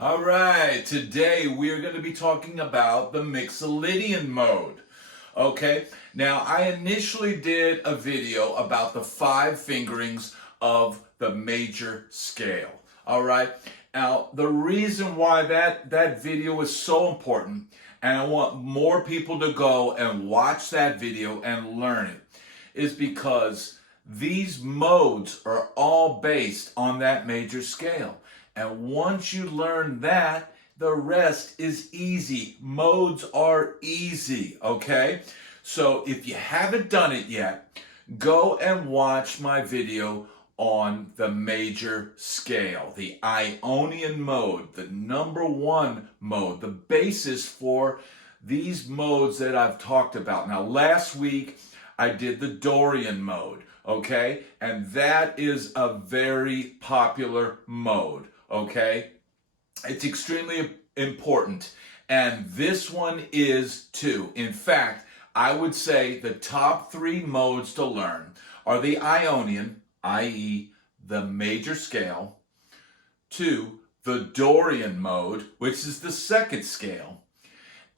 All right, today we are going to be talking about the Mixolydian mode. Okay, now I initially did a video about the 5 fingerings of the major scale. All right, now the reason why that video is so important, and I want more people to go and watch that video and learn it, is because these modes are all based on that major scale. And once you learn that, the rest is easy. Modes are easy, okay? So if you haven't done it yet, go and watch my video on the major scale, the Ionian mode, the #1 mode, the basis for these modes that I've talked about. Now, last week, I did the Dorian mode, okay? And that is a very popular mode. Okay, it's extremely important, and this one is too. In fact, I would say the top 3 modes to learn are the Ionian, i.e. the major scale, 2, the Dorian mode, which is the 2nd scale,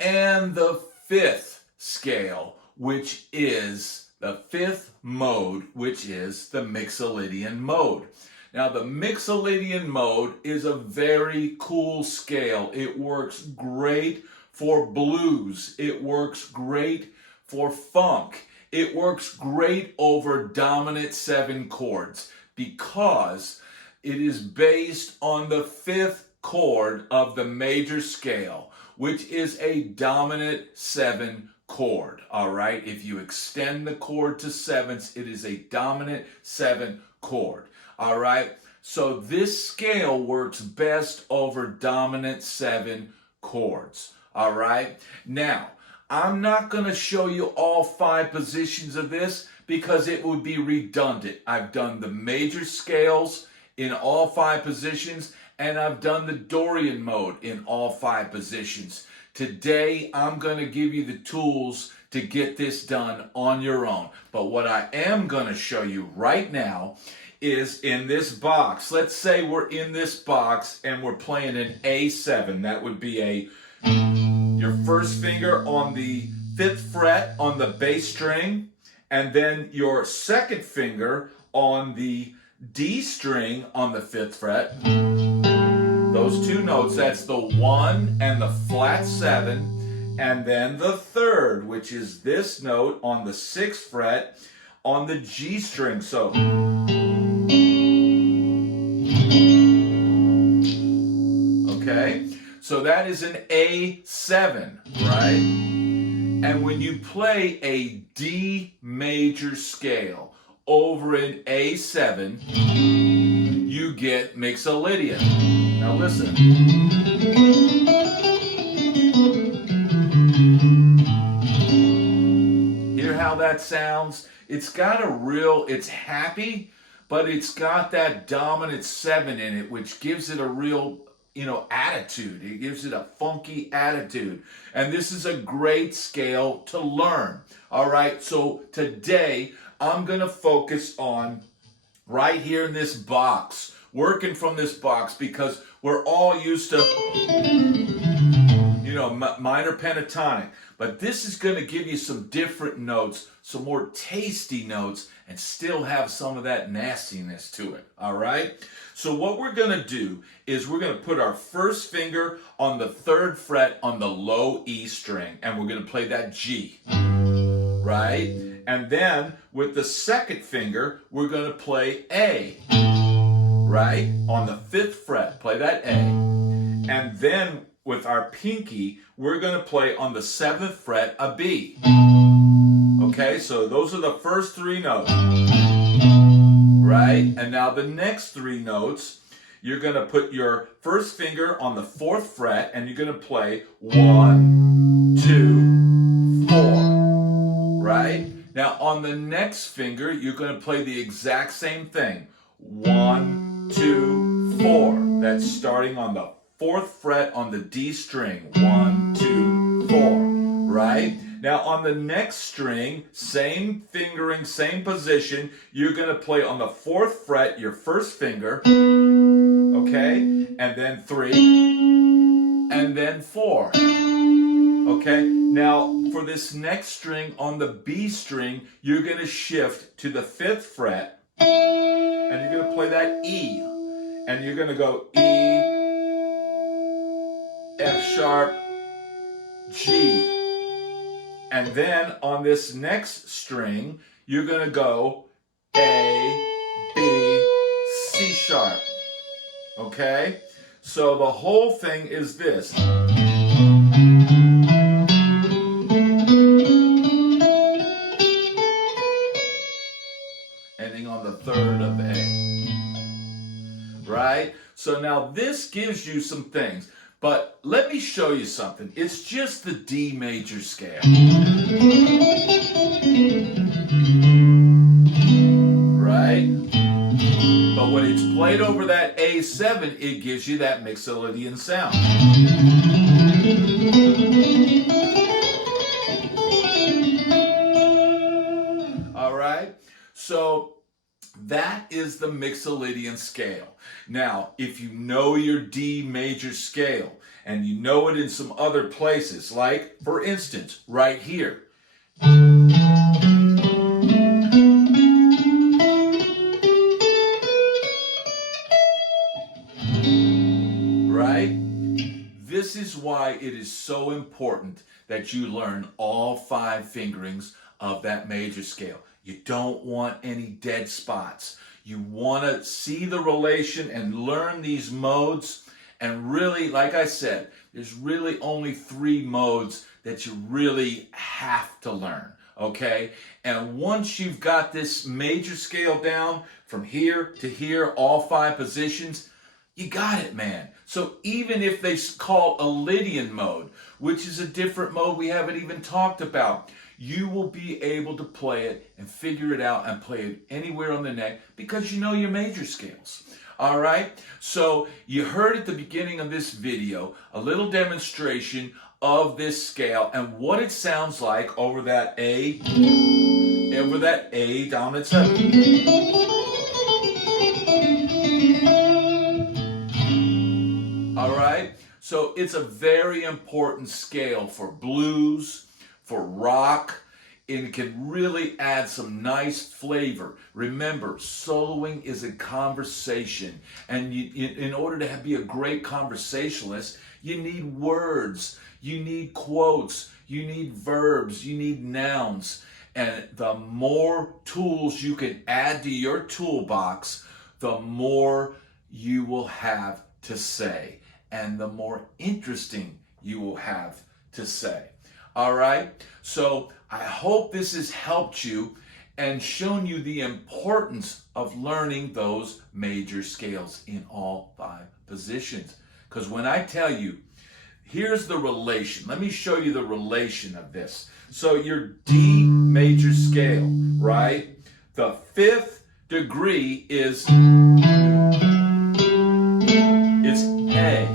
and the 5th scale, which is the 5th mode, which is the Mixolydian mode. Now, the Mixolydian mode is a very cool scale. It works great for blues. It works great for funk. It works great over dominant 7 chords because it is based on the 5th chord of the major scale, which is a dominant 7 chord. All right? If you extend the chord to 7ths, it is a dominant 7 chord. All right, so this scale works best over dominant 7 chords. All right, now I'm not going to show you all 5 positions of this because it would be redundant. I've done the major scales in all 5 positions, and I've done the Dorian mode in all 5 positions. Today, I'm going to give you the tools to get this done on your own. But what I am going to show you right now is in this box. Let's say we're in this box and we're playing an A7. That would be your first finger on the 5th fret on the bass string, and then your 2nd finger on the D string on the 5th fret. Those 2 notes, that's the 1 and the flat 7, and then the 3rd, which is this note on the 6th fret on the G string. So okay, so that is an A7, right? And when you play a D major scale over an A7, you get Mixolydian. Now listen. Hear how that sounds? It's got it's happy, but it's got that dominant 7 in it, which gives it a real, attitude. It gives it a funky attitude. And this is a great scale to learn. All right, so today I'm going to focus on right here in this box, working from this box, because we're all used to, minor pentatonic. But this is going to give you some different notes, some more tasty notes, and still have some of that nastiness to it, all right? So what we're going to do is we're going to put our first finger on the 3rd fret on the low E string, and we're going to play that G, right? And then with the 2nd finger, we're going to play A, right? On the 5th fret, play that A. And then with our pinky, we're going to play on the 7th fret a B. Okay, so those are the first 3 notes, right? And now the next 3 notes, you're going to put your first finger on the 4th fret and you're going to play 1, 2, 4, right? Now on the next finger, you're going to play the exact same thing. 1, 2, 4. That's starting on the 4th fret on the D string. 1, 2, 4, right? Now on the next string, same fingering, same position, you're going to play on the 4th fret, your first finger, okay? And then 3, and then 4, okay? Now for this next string on the B string, you're going to shift to the 5th fret, and you're going to play that E, and you're going to go E, F sharp, G. And then on this next string, you're going to go A, B, C sharp. Okay? So the whole thing is this. Ending on the 3rd of A. Right? So now this gives you some things. But let me show you something. It's just the D major scale. Right? But when it's played over that A7, it gives you that Mixolydian sound. All right? So that is the Mixolydian scale. Now, if you know your D major scale, and you know it in some other places, like, for instance, right here. Right? This is why it is so important that you learn all 5 fingerings of that major scale. You don't want any dead spots. You want to see the relation and learn these modes. And really, like I said, there's really only 3 modes that you really have to learn, okay? And once you've got this major scale down from here to here, all 5 positions, you got it, man. So even if they call a Lydian mode, which is a different mode we haven't even talked about, you will be able to play it and figure it out and play it anywhere on the neck because you know your major scales. All right? So you heard at the beginning of this video a little demonstration of this scale and what it sounds like over that A dominant 7. All right? So it's a very important scale for blues, for rock. It can really add some nice flavor. Remember, soloing is a conversation. And in order to be a great conversationalist, you need words, you need quotes, you need verbs, you need nouns. And the more tools you can add to your toolbox, the more you will have to say. And the more interesting you will have to say. All right? So I hope this has helped you and shown you the importance of learning those major scales in all 5 positions. Because when I tell you, here's the relation. Let me show you the relation of this. So your D major scale, right? The 5th degree is A.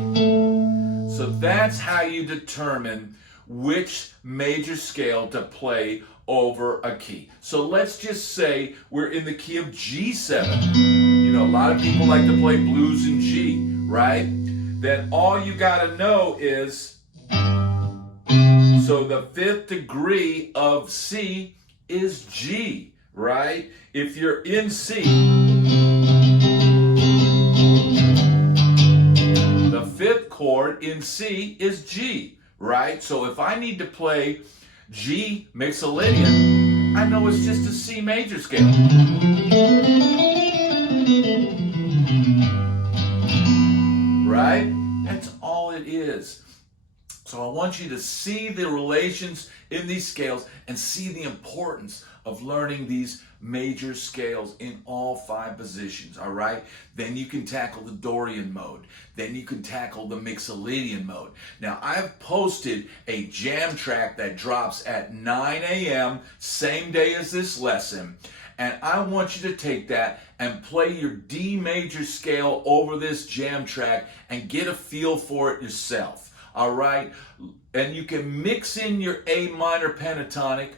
So that's how you determine which major scale to play over a key. So let's just say we're in the key of G7. You know, a lot of people like to play blues in G, right? Then all you gotta know is, so the 5th degree of C is G, right? If you're in C, the 5th chord in C is G, right? So if I need to play G Mixolydian, I know it's just a C major scale. Right? That's all it is. So I want you to see the relations in these scales and see the importance of learning these major scales in all 5 positions, all right? Then you can tackle the Dorian mode. Then you can tackle the Mixolydian mode. Now, I've posted a jam track that drops at 9 a.m., same day as this lesson, and I want you to take that and play your D major scale over this jam track and get a feel for it yourself. all right? And you can mix in your A minor pentatonic,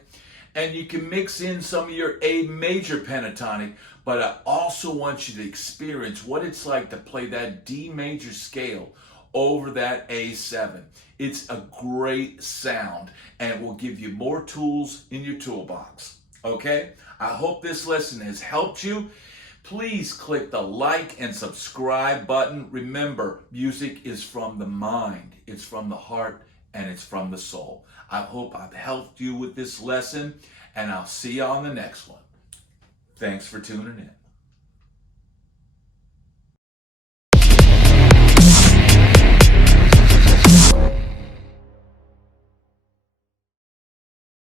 and you can mix in some of your A major pentatonic, but I also want you to experience what it's like to play that D major scale over that A7. It's a great sound, and it will give you more tools in your toolbox, okay? I hope this lesson has helped you. Please click the like and subscribe button. Remember, music is from the mind, it's from the heart, and it's from the soul. I hope I've helped you with this lesson, and I'll see you on the next one. Thanks for tuning in.